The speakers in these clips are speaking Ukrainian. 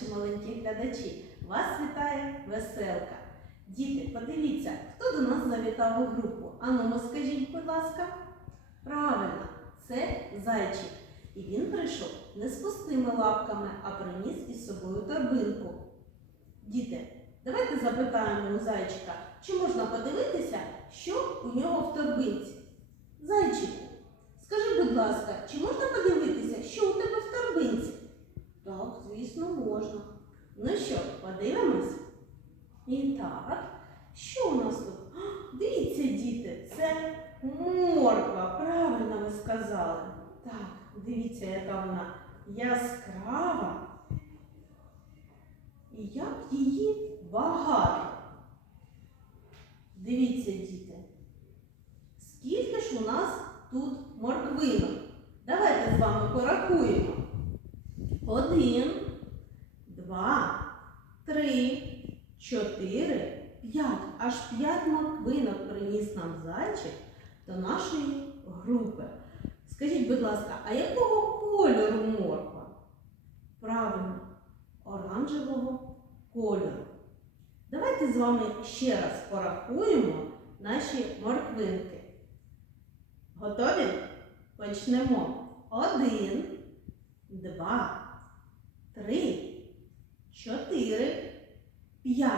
наші маленькі глядачі! Вас вітає веселка. Діти, подивіться, хто до нас завітав у групу. Ану, скажіть, будь ласка. Правильно, це зайчик. І він прийшов не з пустими лапками, а приніс із собою торбинку. Діти, давайте запитаємо у зайчика, чи можна подивитися, що у нього в торбинці. Зайчику, скажи, будь ласка, чи можна подивитися, що у тебе в торбинці? Так, звісно, можна. Ну що, подивимось? І так, що у нас тут? А, Дивіться, діти, це морква. Правильно ви сказали. Так, дивіться, яка вона яскрава. І як її багато. Дивіться, діти. Скільки ж у нас тут морквинок? Давайте з вами порахуємо. Один, три, чотири, п'ять. Аж п'ять морквинок приніс нам зайчик до нашої групи. Скажіть, будь ласка, а якого кольору морква? Правильно, оранжевого кольору. Давайте з вами ще раз порахуємо наші морквинки. Готові? Почнемо. Один, два, три, 5.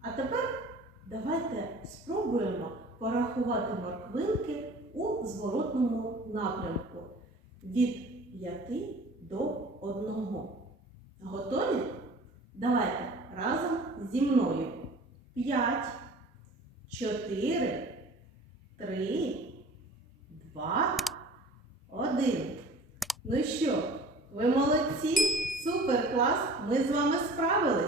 А тепер давайте спробуємо порахувати морквинки у зворотному напрямку від 5 до 1. Готові? Давайте разом зі мною. 5, 4, 3, 2, 1. Ну що, ви молодці? Супер клас! Ми з вами справились!